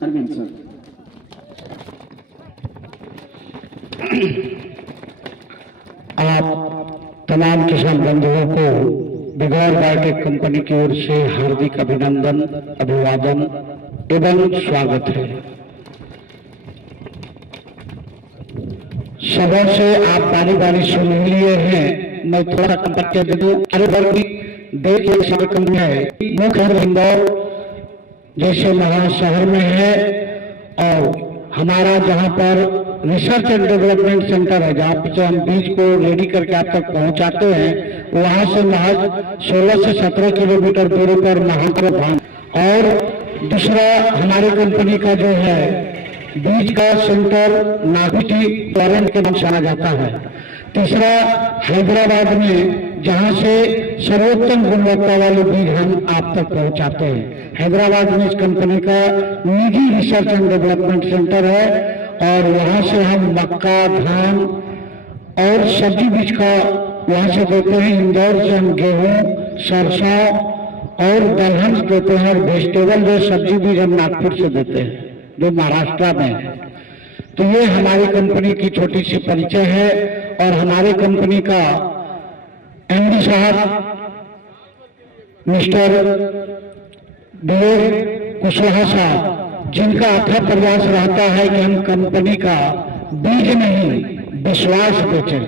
Arvind sir. आप तमाम किसान बंधुओं को बिगौर बायोटेक कंपनी की ओर से हार्दिक अभिनंदन, अभिवादन एवं स्वागत है। सबों से आप बारी बारी सुन लिए हैं, मैं थोड़ा कंपनी दे दूं। अरे बल्कि देश के कार्यक्रम है, मुख्य इंदौर जैसे महाशहर में है और हमारा जहाँ पर रिसर्च एंड डेवलपमेंट सेंटर है, जहाँ से हम बीज को रेडी करके आप तक पहुँचाते हैं, वहाँ से महज 16 से 17 किलोमीटर दूरी पर महापुर धाम। और दूसरा हमारी कंपनी का जो है बीज का सेंटर नागुटी टोरेंट के नाम से जाना जाता है। तीसरा हैदराबाद में, जहाँ से सर्वोत्तम गुणवत्ता वाले बीज हम आप तक पहुँचाते हैं। हैदराबाद में इस कंपनी का निजी रिसर्च एंड डेवलपमेंट सेंटर है और वहाँ से हम मक्का, धान और सब्जी बीज का वहाँ से देते हैं। इंदौर से हम गेहूँ, सरसों और दलहन देते हैं और वेजिटेबल जो सब्जी बीज हम नागपुर से देते हैं जो महाराष्ट्र में है। तो ये हमारी कंपनी की छोटी सी परिचय है। और हमारी कंपनी का एमडी साहब मिस्टर डीए कुशवाहा साहब, जिनका अथक प्रयास रहता है कि हम कंपनी का बीज नहीं विश्वास बेचें,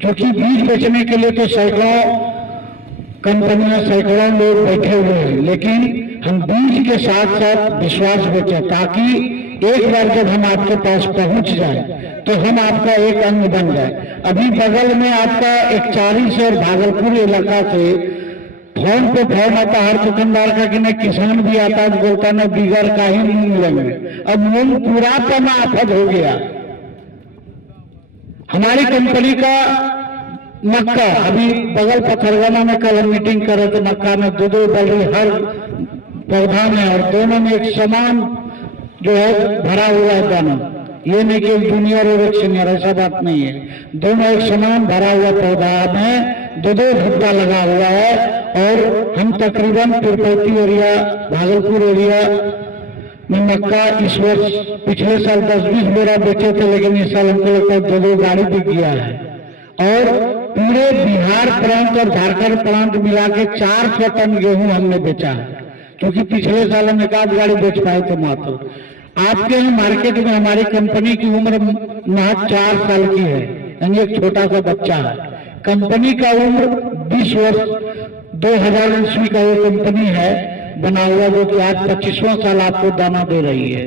क्योंकि बीज बेचने के लिए तो सैकड़ों कंपनियां, सैकड़ों लोग बैठे हुए हैं, लेकिन हम बीज के साथ साथ विश्वास बेचें, ताकि एक बार जब हम आपके पास पहुंच जाए तो हम आपका एक अंग बन जाए। अभी बगल में आपका एक 40 और भागलपुर इलाका से फोन पे फोन आता हर दुकानदार का कि न किसान भी आता है, बोलता न बिगर का ही मूंग लेंगे। अब मूंग पूरा पना आफत हो गया। हमारी कंपनी का मक्का, अभी बगल पथरगामा में कल मीटिंग करे तो मक्का में दो बल रही हर पौधा में, और दोनों में एक समान जो है भरा हुआ है दाना। ये नहीं कि जूनियर और एक सीनियर, ऐसा बात नहीं है। दोनों एक समान भरा हुआ पौधा में दो भुट्टा लगा हुआ है। और हम तकरीबन तिरुपति एरिया, भागलपुर एरिया में मक्का इस वर्ष, पिछले साल 10-20 बोरा बेचे थे, लेकिन इस साल हमको लगता है दो गाड़ी बिक गया है। और पूरे बिहार प्रांत और झारखंड प्रांत मिला के 400 टन गेहूं हमने बेचा है, क्योंकि पिछले साल हम 1 गाड़ी बेच पाए थे मात्र। आपके यहाँ मार्केट में हमारी कंपनी की उम्र महज 4 साल की है, यानी एक छोटा सा बच्चा है। कंपनी का उम्र 20 वर्ष, 2000 ईस्वी का ये कंपनी है बना हुआ, जो कि आज 25वां साल आपको दाना दे रही है।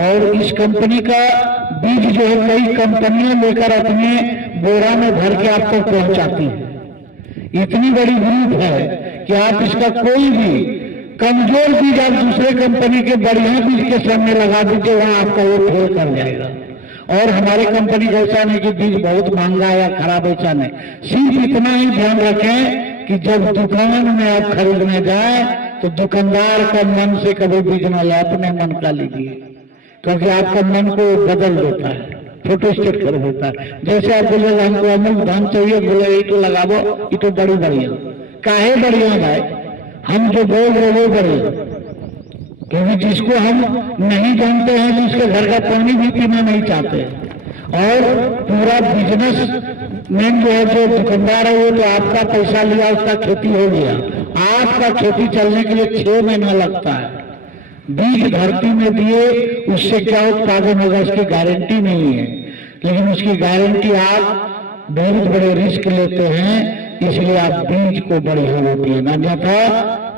और इस कंपनी का बीज जो है कई कंपनियां लेकर अपने बोरा में भर के आप तक पहुंचाती है। इतनी बड़ी ग्रुप है कि आप इसका कोई भी कमजोर बीज आप दूसरे कंपनी के बढ़िया बीज के सामने लगा दीजिए, वहां आपका वो फेल कर जाएगा। और हमारी कंपनी जैसा नहीं कि बीज बहुत महंगा या खराब ऐसा नहीं, सिर्फ इतना ही ध्यान रखें कि जब दुकान में आप खरीदने जाए तो दुकानदार का मन से कभी बीज न ले, अपने मन का लीजिए, क्योंकि आपका मन को बदल देता है, फोटो स्टेट कर देता है। जैसे आप बोलेगा हमको अमूल धान चाहिए, बोले ये तो लगावो, ये तो बड़ी बढ़िया। काहे बढ़िया भाई, हम जो बोल रहे वो बढ़िया, क्योंकि जिसको हम नहीं जानते हैं तो उसके घर का पानी भी पीना नहीं चाहते। और पूरा बिजनेस मैन जो है, जो दुकानदार है, वो तो आपका पैसा लिया, उसका खेती हो गया। आपका खेती चलने के लिए 6 महीना लगता है। बीज धरती में दिए, उससे क्या उत्पादन होगा उसकी गारंटी नहीं है, लेकिन उसकी गारंटी आप बहुत बड़े रिस्क लेते हैं, इसलिए आप बीज को बढ़िया होती है, अन्यथा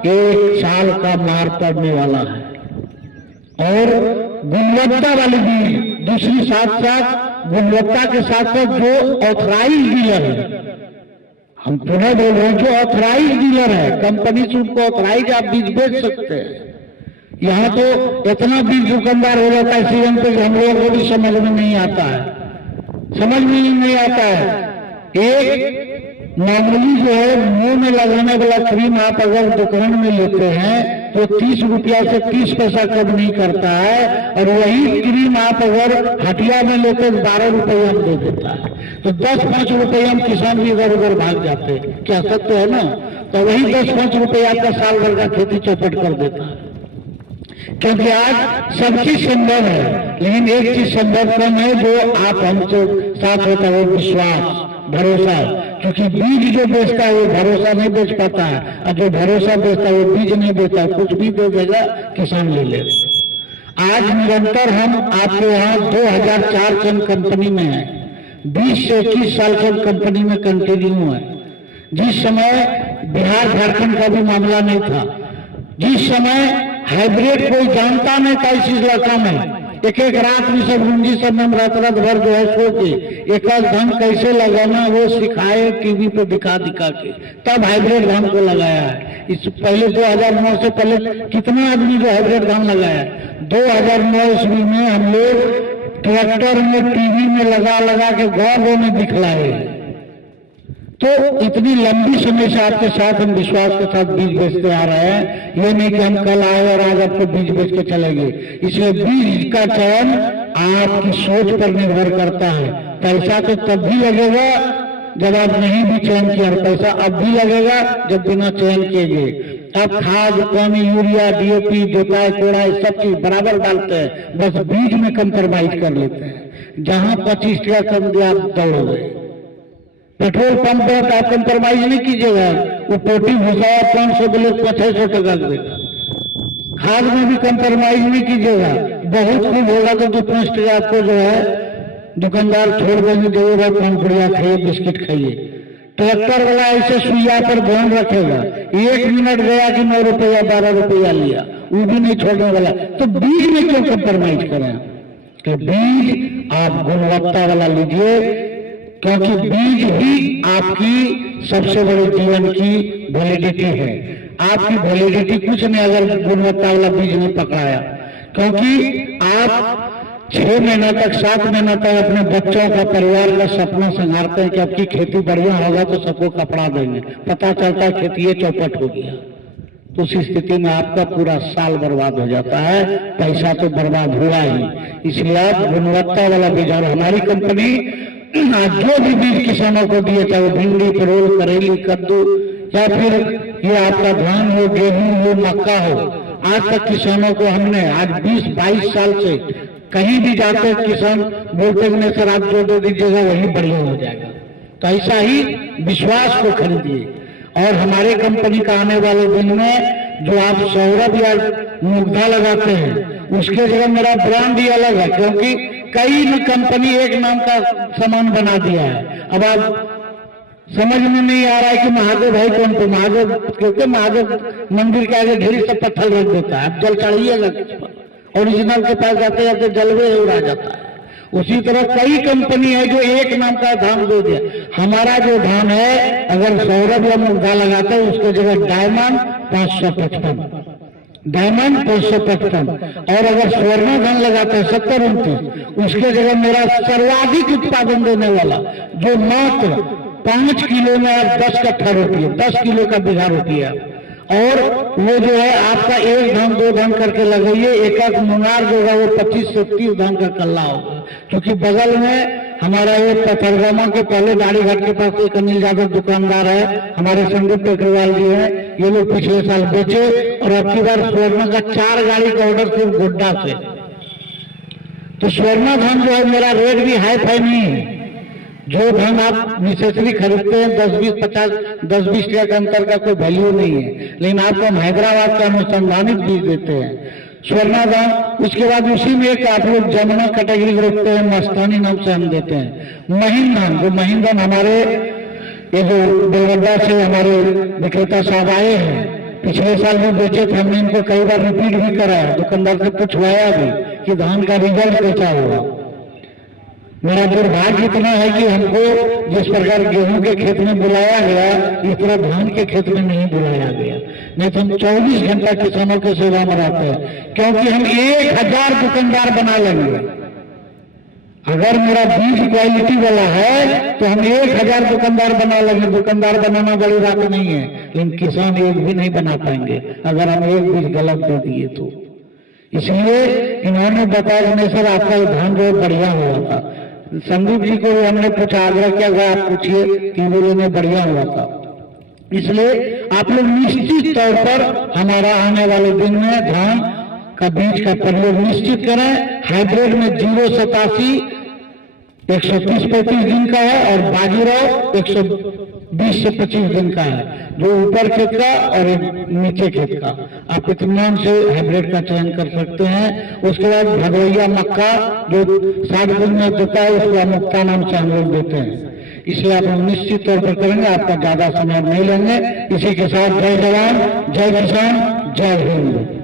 1 साल का मार पड़ने वाला है। और गुणवत्ता वाले बीज, दूसरी साथ साथ गुणवत्ता के साथ साथ जो ऑथराइज डीलर है, हम पुनः बोल रहे हैं, जो ऑथराइज डीलर है, कंपनी से उनको ऑथराइज आप बीज बेच सकते हैं। यहाँ तो इतना बीज दुकानदार हो जाता है सीजन पे, हम लोगों को भी समझ में नहीं आता है, समझ में नहीं आता है। एक मामूली जो है मुंह में लगाने वाला क्रीम आप अगर दुकान में लेते हैं तो 30 रुपया से 30 पैसा कम नहीं करता है, और वही क्रीम आप अगर हटिया में लेते 12 रुपया में दे देता है। तो 10-5 रुपया में किसान भी इधर उधर भाग जाते हैं, क्या सकते है ना। तो वही 10-5 रुपया आपका साल भर का खेती चौपट कर देता है। क्योंकि आज सब चीज संभव है, लेकिन एक चीज संभव कम है जो आप हमसे साथ होता है, वो विश्वास, भरोसा। क्योंकि बीज जो बेचता है वो भरोसा नहीं बेच पाता है, और जो भरोसा बेचता है वो बीज नहीं बेचता, कुछ भी दे देगा किसान ले ले। आज निरंतर हम आपके यहाँ 2004 से हम कंपनी में है, 20 से 21 साल से हम कंपनी में कंटिन्यू है। जिस समय बिहार झारखंड का भी मामला नहीं था, जिस समय हाइब्रिड कोई जानता नहीं था इस इलाका में, एक एक रात में सब रुंजी सब में रात रात भर जो है सो के एक धान कैसे लगाना वो सिखाए टीवी पे दिखा दिखा के, तब हाइब्रिड धान को लगाया है। इस पहले 2009 से पहले कितना आदमी जो हाइब्रिड धान लगाया है। 2009 ईस्वी में हम लोग ट्रैक्टर में टीवी में लगा लगा के गाँव में दिखलाए। तो इतनी लंबी समय से आपके साथ हम विश्वास के साथ बीज बेचते आ रहे हैं। ये नहीं कि हम कल आए और आज आपको बीज बेच के चलेंगे। इसलिए बीज का चयन आपकी सोच पर निर्भर करता है। पैसा तो तब भी लगेगा जब आप नहीं भी चयन किया, पैसा अब भी लगेगा जब बिना चयन किए गए। अब खाद पानी यूरिया डीएपी जोताई कोड़ाई सब चीज बराबर डालते हैं, बस बीज में कंप्रोमाइज कर लेते हैं। जहां 25 टका कम दिया आप दौड़ गए। पेट्रोल पंप पे आप कंप्रोमाइज नहीं कीजिएगा, वो पोटी भुसाया 500 बोले 600 टका देगा। खाद में भी कंप्रोमाइज नहीं कीजिएगा, बहुत खूब होगा तो 2-5 टका आपको जो है दुकानदार छोड़ देने जरूर है, पानपुड़िया खाइए बिस्किट खाइए। ट्रैक्टर वाला ऐसे सुइया पर ध्यान रखेगा, 1 मिनट गया कि 9 रुपया 12 रुपया लिया, वो भी नहीं छोड़ने वाला। तो बीज में क्यों कंप्रोमाइज करें? तो बीज आप गुणवत्ता वाला लीजिए, क्योंकि बीज ही आपकी सबसे बड़ी जीवन की वैलिडिटी है। आपकी वैलिडिटी कुछ नहीं अगर गुणवत्ता वाला बीज नहीं पकड़ाया। क्योंकि आप 6 महीना तक 7 महीना तक अपने बच्चों का परिवार का सपना संभालते हैं कि आपकी खेती बढ़िया होगा तो सबको कपड़ा देंगे, पता चलता है खेती चौपट हो गया, तो उस स्थिति में आपका पूरा साल बर्बाद हो जाता है, पैसा तो बर्बाद हुआ ही। इसलिए आप गुणवत्ता वाला बीज, और हमारी कंपनी जो भी बीज किसानों को दिए, चाहे वो भिंडी परोल करेली कद्दू या फिर ये आपका धान हो गेहूं हो मक्का हो, आज तक किसानों को हमने आज 20-22 साल से कहीं भी जाते किसान बोलते नहीं सर आप जो दे दीजिएगा वही बढ़िया हो जाएगा। तो ऐसा ही विश्वास को खरीदिए। और हमारे कंपनी का आने वाले दिन में जो आप सौरभ या मुग्धा लगाते हैं उसके जगह मेरा ब्रांड ही अलग है, क्योंकि कई कंपनी एक नाम का सामान बना दिया है। अब आप समझ में नहीं आ रहा है कि महादेव भाई कौन थे। महादेव क्योंकि महादेव मंदिर के आगे ढेरी सब पत्थर रख देता है, आप जल चढ़िएगा किस पर, ओरिजिनल के पास जाते जाते जलवे उड़ा जाता है। उसी तरह कई कंपनी है जो एक नाम का धान दे दिया। हमारा जो धान है अगर सौरभ या मुग्धा लगाता है उसके जगह डायमंड 555, डायमंड 555, और अगर स्वर्ण धान लगाता है 70-29, उसके जगह मेरा सर्वाधिक उत्पादन देने वाला जो मात्र 5 किलो में आप 10 कट्ठा रोपिए, 10 किलो का बीघा रोपिए, और वो जो है आपका 1 धान 2 धान करके लगाइए, एक मुनार जो है वो 25 से 30 धान का कल्ला होगा। क्योंकि बगल में हमारा ये पथरगामा के पहले गाड़ी घाट के पास एक अनिल यादव दुकानदार है, हमारे संदीप टेकरीवाल जी है, ये लोग पिछले साल बेचे, और अब की बार स्वर्ण का 4 गाड़ी का ऑर्डर सिर्फ गोड्डा से। तो स्वर्ण धान जो है मेरा रेट भी हाई फाई नहीं है। जो धान आप निसेसरी खरीदते हैं 10-20 टका के अंतर का कोई वैल्यू नहीं है, लेकिन आपको हम हैदराबाद का अनुसंधानित बीज देते हैं स्वर्णा धान। उसके बाद उसी में एक आप लोग जमुना कैटेगरी रखते हैं, मस्तानी नाम से हम देते हैं महीन धान। जो महीन धान हमारे ये जो बेलगड्डा से हमारे विक्रेता साहब आए हैं, पिछले साल में बेचे थे, हमने इनको कई बार रिपीट भी कराया, दुकानदार से पूछवाया भी कि धान का रिजल्ट कैसा हुआ। मेरा दुर्भाग्य इतना है कि हमको जिस प्रकार गेहूं के खेत में बुलाया गया इस तरह धान के खेत में नहीं बुलाया गया। नहीं तो हम 24 घंटा किसानों के सेवा में रहते हैं, क्योंकि हम 1000 दुकानदार बना लेंगे। अगर मेरा बीज क्वालिटी वाला है तो हम 1000 दुकानदार बना लेंगे। दुकानदार बनाना बड़ी बात नहीं है, लेकिन किसान एक भी नहीं बना पाएंगे अगर हम एक बीज गलत दे दिए तो। इसलिए इन्होंने बताया नहीं सर आपका धान जो बढ़िया हुआ था। संदीप जी को भी हमने पूछा, आग्रह किया गया आप पूछिए, तीनों में बढ़िया हुआ था। इसलिए आप लोग निश्चित तौर पर हमारा आने वाले दिन में धान का बीज का प्रयोग निश्चित करें। हाइब्रिड में 087 130-35 दिन का है और बाजीराव 120 से 25 दिन का है, जो ऊपर खेत का और नीचे खेत का। आप इत्मीनान से हाइब्रिड का चयन कर सकते हैं। उसके बाद भदोइया मक्का जो 60 दिन में देता है, उसको अमुक्ता नाम से हम लोग देते हैं। इसे आप निश्चित तौर पर करेंगे, आपका ज्यादा समय नहीं लेंगे। इसी के साथ जय जवान, जय किसान, जय हिंद।